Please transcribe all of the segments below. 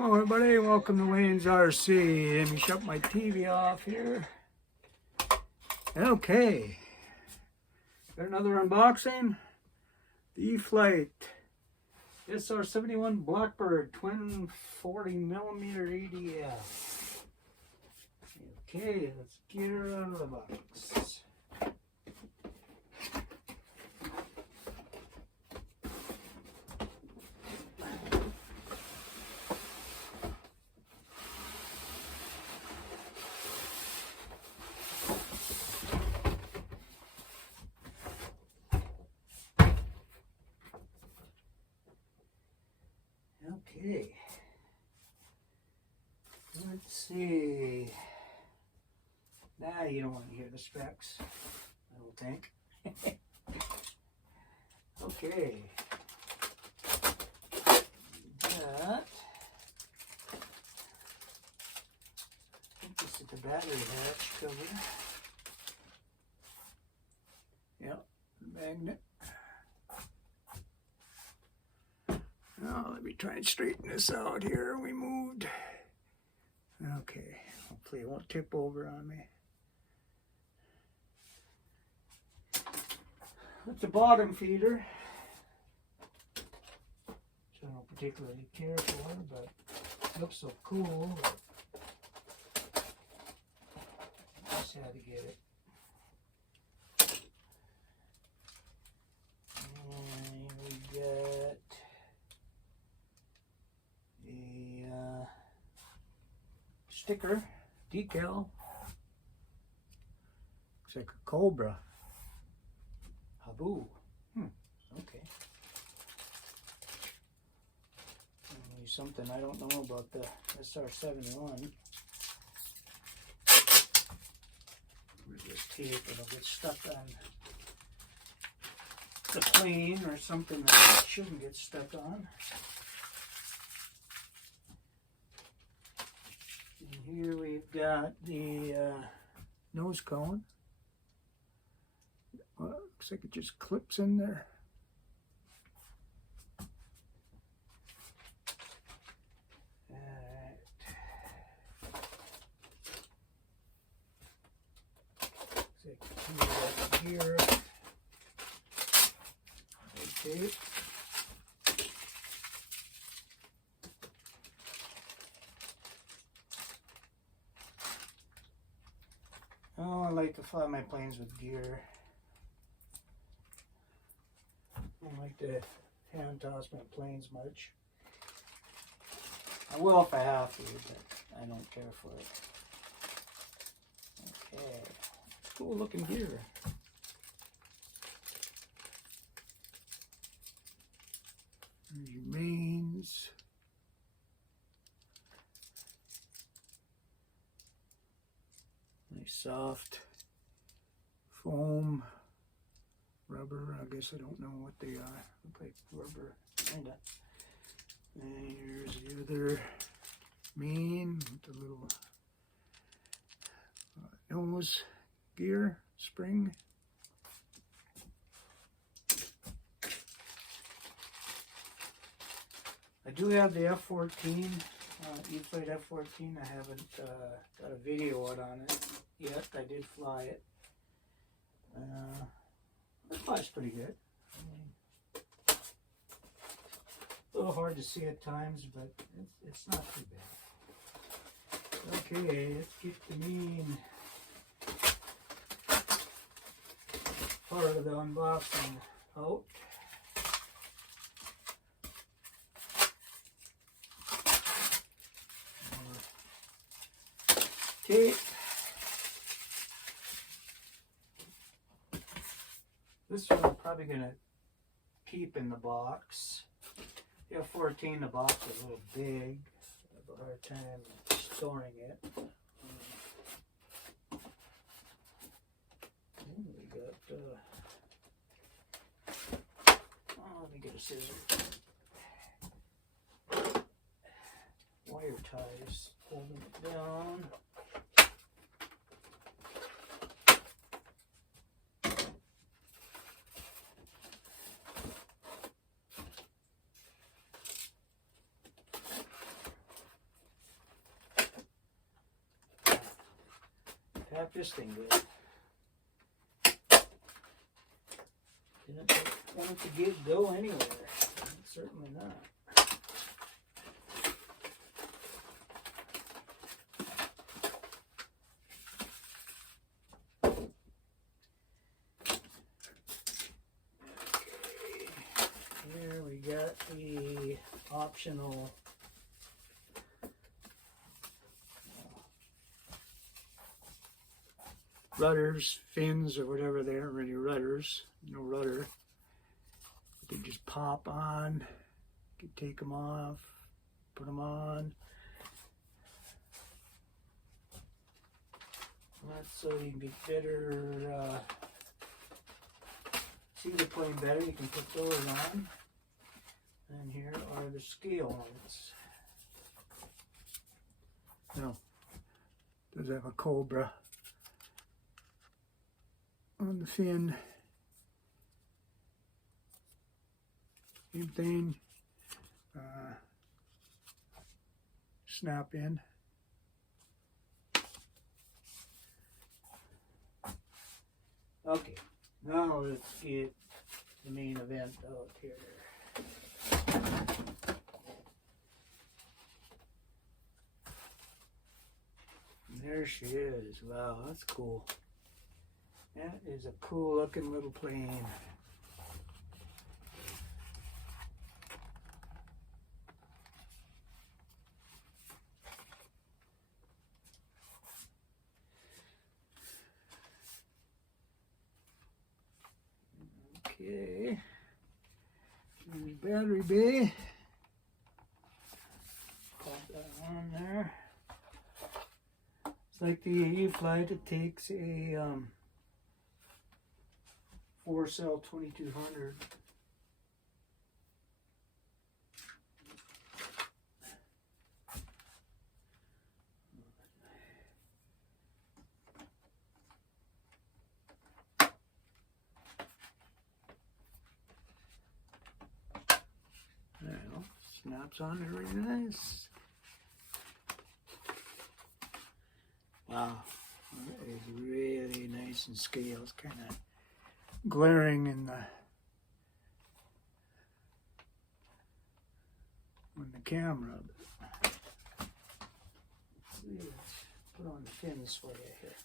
Hello everybody, welcome to Wayne's RC. Let me shut my TV off here. Okay, got another unboxing. The Eflite SR-71 Blackbird twin 40mm ADF. Okay, let's get her out of the box. Okay, let's see. Nah, you don't want to hear the specs, I don't think. Okay, that. I think this is the battery hatch cover. Yep, magnet. Now let me try and straighten this out here. We moved. Okay, hopefully it won't tip over on me. That's a bottom feeder, which I don't particularly care for, but it looks so cool. Just had to get it. And we got a sticker, decal. Looks like a cobra. Habu. Okay. Something I don't know about the SR-71. Where's this tape? It'll get stuck on the plane or something that it shouldn't get stuck on. And here we've got the nose cone. Well, looks like it just clips in there. Alright. Looks like here. Okay. Oh, I like to fly my planes with gear. I don't like to hand toss my planes much. I will if I have to, but I don't care for it. Okay, cool looking gear. There's your mains. Nice soft foam. Rubber, I guess I don't know what they are. Look like rubber, kinda. And here's the other main with the little nose gear spring. I do have the F-14, Eflite F-14. I haven't got a video out on it yet. I did fly it. It flies pretty good. A little hard to see at times, but it's not too bad. Okay, let's get the main part of the unboxing out. Tape. This one I'm probably going to keep in the box. The F-14, the box is a little big. I have a hard time storing it. We got, let me get a scissor. Wire ties holding it down. got this thing good. Didn't want it to go anywhere. Certainly not. Here we got the optional rudders, fins, or whatever. They aren't really rudders, no rudder. They just pop on. You can take them off, put them on. That's so you can get better, see the plane better. You can put those on. And here are the scale ones. Now, does have a cobra on the fin. Same thing. Snap in. Okay, now let's get the main event out here. And there she is. Wow, that's cool. That is a cool looking little plane. Okay, and battery bay. Pop that on there. It's like the Eflite. It takes a 4-cell 2200. Snaps on there really nice. Wow, that is really nice and scale. It's kind of glaring in the camera. Let's see, let's put on the fins for you here.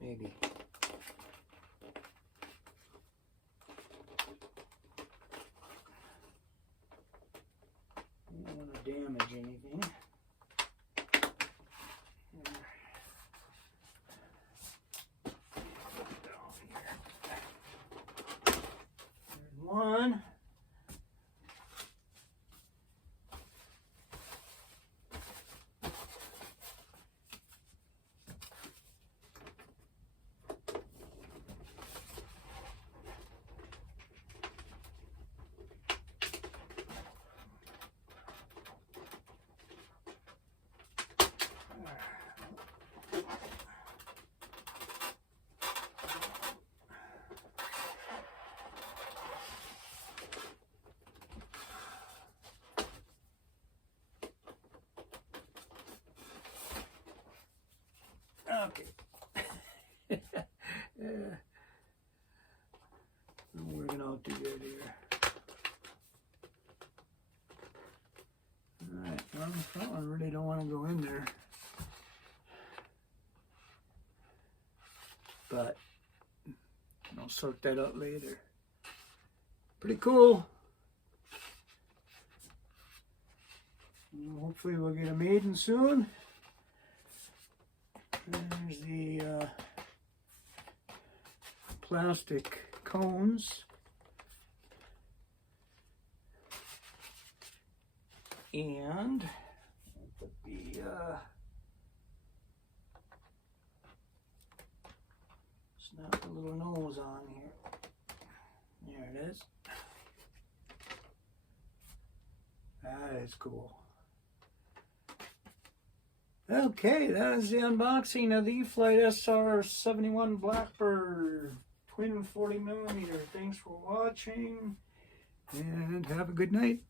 Maybe. I don't want to damage anything. There's one. Okay. Yeah. I'm working out too good here. Alright, well, that one really don't want to go in there. But I'll sort that out later. Pretty cool. Hopefully we'll get a maiden soon. There's the plastic cones. And put the snap the little nose on here. There it is. That is cool. Okay, that is the unboxing of the Eflite SR-71 Blackbird twin 40mm. Thanks for watching and have a good night.